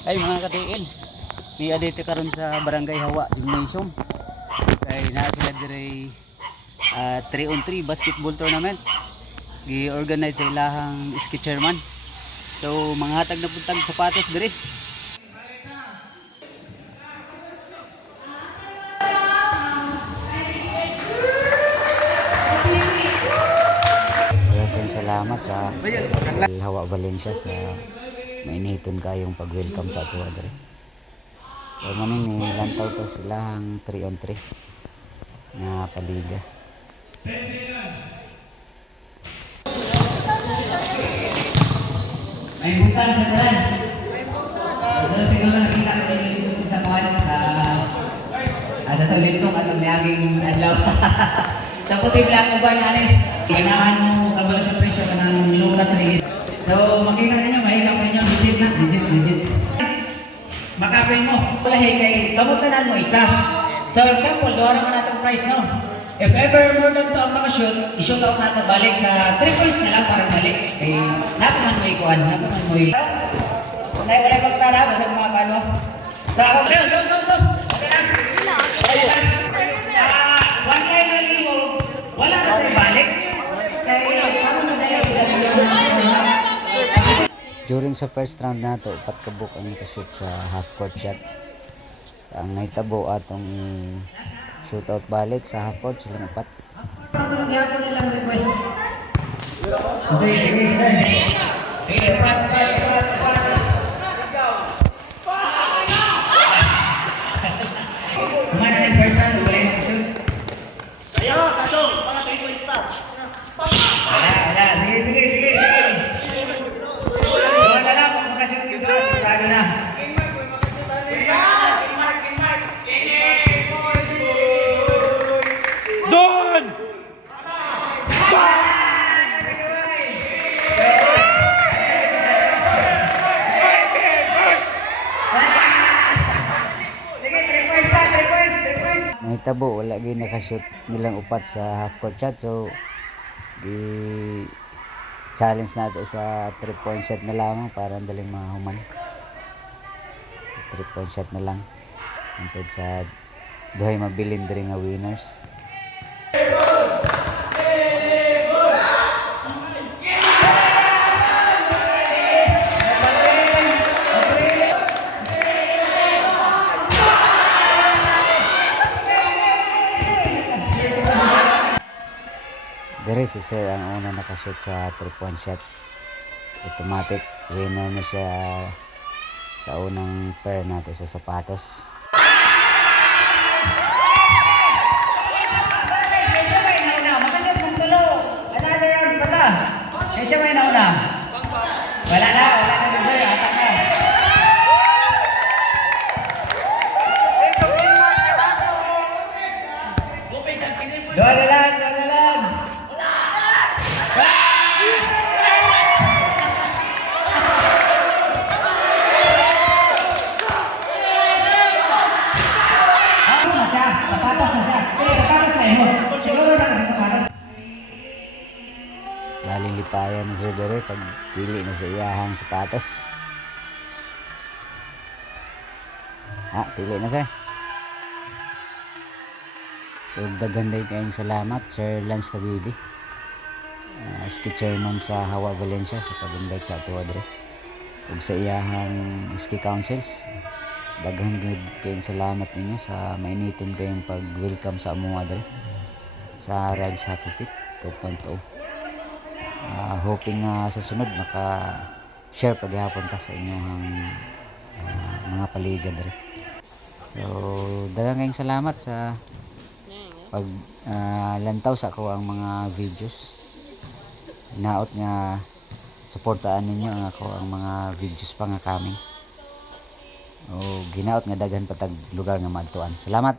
Ay mga katiil, niya dito karon sa Barangay Hawa Gymnasium. Kay naa sila dire 3 on 3 basketball tournament. Gi-organize sa ilahang ski chairman. So mga hatag na puntag sapatos dire. Maraming salamat sa Hawa Valencia sa mainiton kayong pag-welcome sa ato dire. So maning ni lantaw to sila ang 3 on 3 na paliga. May butan sa talan. So siguro nakita ko yung sa kuwan sa tulintong at mayaging adlaw. Sa posible ako ba yan ganahan mo kabalo sa presyo ka ng lulat rin. So makita ninyo, mahirap ninyo, legit. Makapin mo, lahi kay kabutanan mo isa. So example, doon naman natong price no. If ever more than to ang makashoot, i-shoot out natin balik sa 3 points na lang para balik. Eh, napaman mo ikuan, napaman mo ikuan. Wala pagtala, basta mga kano. Sa ako, go! Okay lang. One time na liho, wala na sa balik. During sa first round nato, upat ka book ang nakashoot sa half court shot. Ang naitabo atong shootout balik sa half court silang upat. Sige. Kumana ng first round, wala yung makashoot. Ayo, kadong, para 3 points start. Wala. Sige. Wala na lang, kung makashoot yung class, sigurado na. Don! Sige, 3 points. Nahitabo wala gyud nakashoot nilang upat sa half court shot, so di challenge nato sa 3-point shot na lamang para daling mahuman. 3-point shot na lang antod sa duhay mabilin diri nga winners. Dere si Sir ang una nakashoot sa 3-point shot. Automatic winner na siya sa unang pair nato sa sapatos. Makashoot ng tulo. Another round pa ta. Eh siya may nauna. Wala na si Sir. Atak na. Doon na lang. Sapatos na siya. Sapatos sa iyo. Siguro na kasi sapatos. Balilipayan ni Sir dere pag pili na sa iyahang sapatos. Pili na Sir. Ug daghan day kayong salamat Sir Lance Kabibi. Ski chairman sa Hawa Valencia sa pag-invite sa ato dere. Ug sa iyahang ski councils. Daghan gid kayong salamat ninyo sa mainiton kayong pag-welcome sa amuha dere sa Rides Happy Fit 2.0. Hoping sa sunod maka-share paghapon ta sa inyong mga paligid dere. So daghan kayong salamat sa pag lantaw sa ako ang mga videos. Naot nga suportaan ninyo ang ako ang mga videos pa nga coming. O ginaot nga daghan patag lugar nga maadtuan. Salamat.